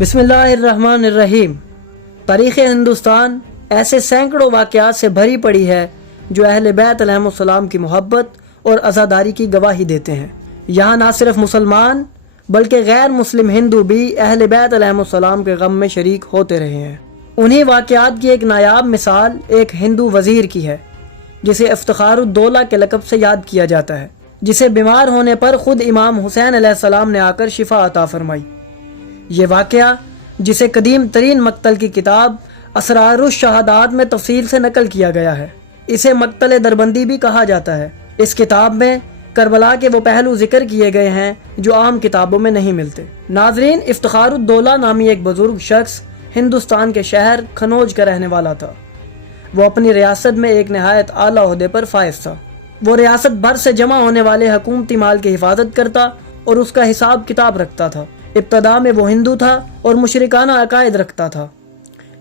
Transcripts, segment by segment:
بسم اللہ الرحمن الرحیم۔ تاریخ ہندوستان ایسے سینکڑوں واقعات سے بھری پڑی ہے جو اہل بیت علیہم السلام کی محبت اور عزاداری کی گواہی دیتے ہیں۔ یہاں نہ صرف مسلمان بلکہ غیر مسلم ہندو بھی اہل بیت علیہم السلام کے غم میں شریک ہوتے رہے ہیں۔ انہی واقعات کی ایک نایاب مثال ایک ہندو وزیر کی ہے جسے افتخار الدولہ کے لقب سے یاد کیا جاتا ہے، جسے بیمار ہونے پر خود امام حسین علیہ السلام نے آ کر شفا عطا فرمائی۔ یہ واقعہ جسے قدیم ترین مقتل کی کتاب اسرار الشہادات میں تفصیل سے نقل کیا گیا ہے، اسے مقتل دربندی بھی کہا جاتا ہے۔ اس کتاب میں کربلا کے وہ پہلو ذکر کیے گئے ہیں جو عام کتابوں میں نہیں ملتے۔ ناظرین، افتخار الدولہ نامی ایک بزرگ شخص ہندوستان کے شہر قنوج کا رہنے والا تھا۔ وہ اپنی ریاست میں ایک نہایت اعلیٰ عہدے پر فائز تھا۔ وہ ریاست بھر سے جمع ہونے والے حکومتی مال کی حفاظت کرتا اور اس کا حساب کتاب رکھتا تھا۔ ابتدا میں وہ ہندو تھا اور مشرکانہ عقائد رکھتا تھا،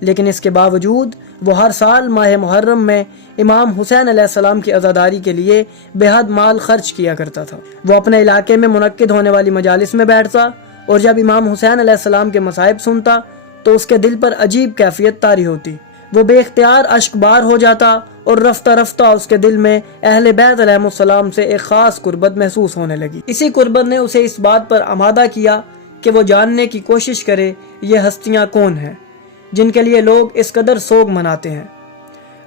لیکن اس کے باوجود وہ ہر سال ماہ محرم میں امام حسین علیہ السلام کی عزاداری کے لیے بے حد مال خرچ کیا کرتا تھا۔ وہ اپنے علاقے میں منعقد ہونے والی مجالس میں بیٹھتا اور جب امام حسین علیہ السلام کے مصائب سنتا تو اس کے دل پر عجیب کیفیت طاری ہوتی۔ وہ بے اختیار اشک بار ہو جاتا اور رفتہ رفتہ اس کے دل میں اہل بیت علیہم السلام سے ایک خاص قربت محسوس ہونے لگی۔ اسی قربت نے اسے اس بات پر آمادہ کیا کہ وہ جاننے کی کوشش کرے یہ ہستیاں کون ہیں جن کے لیے لوگ اس قدر سوگ مناتے ہیں۔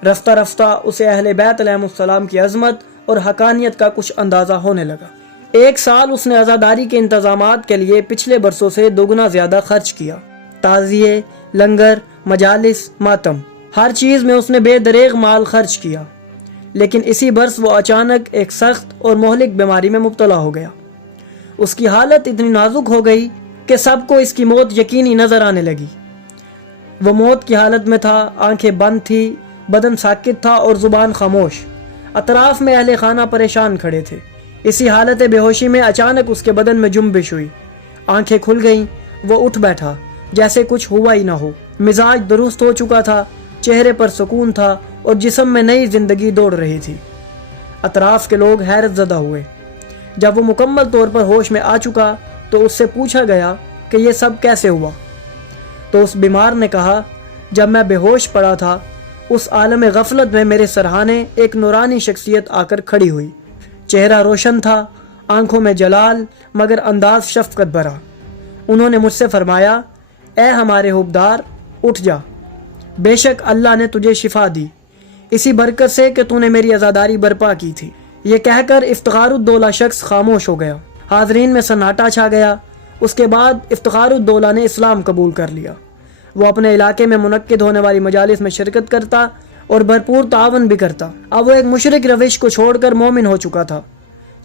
رفتہ رفتہ اسے اہل بیت علیہم السلام کی عظمت اور حقانیت کا کچھ اندازہ ہونے لگا۔ ایک سال اس نے عزاداری کے انتظامات کے لیے پچھلے برسوں سے دوگنا زیادہ خرچ کیا۔ تعزیے، لنگر، مجالس، ماتم، ہر چیز میں اس نے بے دریغ مال خرچ کیا، لیکن اسی برس وہ اچانک ایک سخت اور مہلک بیماری میں مبتلا ہو گیا۔ اس کی حالت اتنی نازک ہو گئی کہ سب کو اس کی موت یقینی نظر آنے لگی۔ وہ موت کی حالت میں تھا، آنکھیں بند تھی، بدن ساکت تھا اور زبان خاموش۔ اطراف میں اہل خانہ پریشان کھڑے تھے۔ اسی حالت بے ہوشی میں اچانک اس کے بدن میں جنبش ہوئی، آنکھیں کھل گئیں، وہ اٹھ بیٹھا جیسے کچھ ہوا ہی نہ ہو۔ مزاج درست ہو چکا تھا، چہرے پر سکون تھا اور جسم میں نئی زندگی دوڑ رہی تھی۔ اطراف کے لوگ حیرت زدہ ہوئے۔ جب وہ مکمل طور پر ہوش میں آ چکا تو اس سے پوچھا گیا کہ یہ سب کیسے ہوا؟ تو اس بیمار نے کہا، جب میں بے ہوش پڑا تھا اس عالم غفلت میں میرے سرہانے ایک نورانی شخصیت آ کر کھڑی ہوئی۔ چہرہ روشن تھا، آنکھوں میں جلال مگر انداز شفقت بھرا۔ انہوں نے مجھ سے فرمایا، اے ہمارے حبدار، اٹھ جا، بے شک اللہ نے تجھے شفا دی اسی برکت سے کہ تو نے میری عزاداری برپا کی تھی۔ یہ کہہ کر افتخار الدولہ شخص خاموش ہو گیا۔ حاضرین میں سناٹا چھا گیا۔ اس کے بعد افتخار الدولہ نے اسلام قبول کر لیا۔ وہ اپنے علاقے میں منعقد ہونے والی مجالس میں شرکت کرتا اور بھرپور تعاون بھی کرتا۔ اب وہ ایک مشرک روش کو چھوڑ کر مومن ہو چکا تھا۔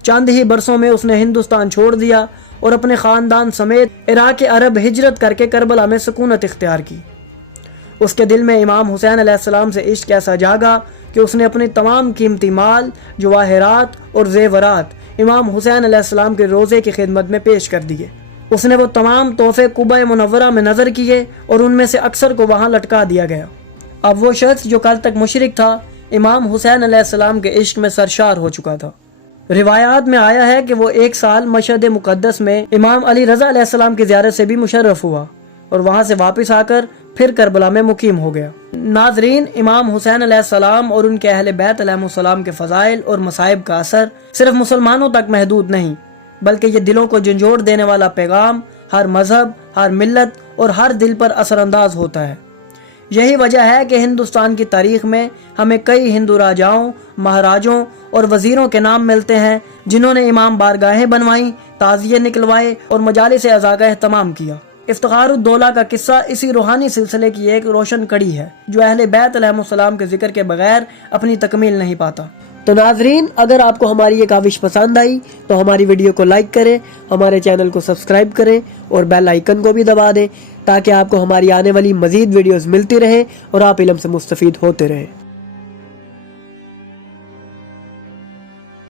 چند ہی برسوں میں اس نے ہندوستان چھوڑ دیا اور اپنے خاندان سمیت عراق عرب ہجرت کر کے کربلا میں سکونت اختیار کی۔ اس کے دل میں امام حسین علیہ السلام سے عشق ایسا جاگا کہ اس نے اپنی تمام قیمتی مال، جواہرات اور زیورات امام حسین علیہ السلام کے روضے کی خدمت میں پیش کر دیے۔ اس نے وہ تمام تحفے قبہ منورہ میں نظر کیے اور ان میں سے اکثر کو وہاں لٹکا دیا گیا۔ اب وہ شخص جو کل تک مشرک تھا امام حسین علیہ السلام کے عشق میں سرشار ہو چکا تھا۔ روایات میں آیا ہے کہ وہ ایک سال مشہد مقدس میں امام علی رضا علیہ السلام کی زیارت سے بھی مشرف ہوا اور وہاں سے واپس آ کر پھر کربلا میں مقیم ہو گیا۔ ناظرین، امام حسین علیہ السلام اور ان کے اہل بیت علیہ السلام کے فضائل اور مصائب کا اثر صرف مسلمانوں تک محدود نہیں بلکہ یہ دلوں کو جھنجھوڑ دینے والا پیغام ہر مذہب، ہر ملت اور ہر دل پر اثر انداز ہوتا ہے۔ یہی وجہ ہے کہ ہندوستان کی تاریخ میں ہمیں کئی ہندو راجاؤں، مہاراجوں اور وزیروں کے نام ملتے ہیں جنہوں نے امام بارگاہیں بنوائیں، تعزیے نکلوائے اور مجالس عزا کا اہتمام کیا۔ افتخار الدولہ کا قصہ اسی روحانی سلسلے کی ایک روشن کڑی ہے جو اہل بیت علیہ السلام کے ذکر کے بغیر اپنی تکمیل نہیں پاتا۔ تو ناظرین، اگر آپ کو ہماری یہ کاوش پسند آئی تو ہماری ویڈیو کو لائک کریں، ہمارے چینل کو سبسکرائب کریں اور بیل آئیکن کو بھی دبا دیں تاکہ آپ کو ہماری آنے والی مزید ویڈیوز ملتی رہیں اور آپ علم سے مستفید ہوتے رہیں۔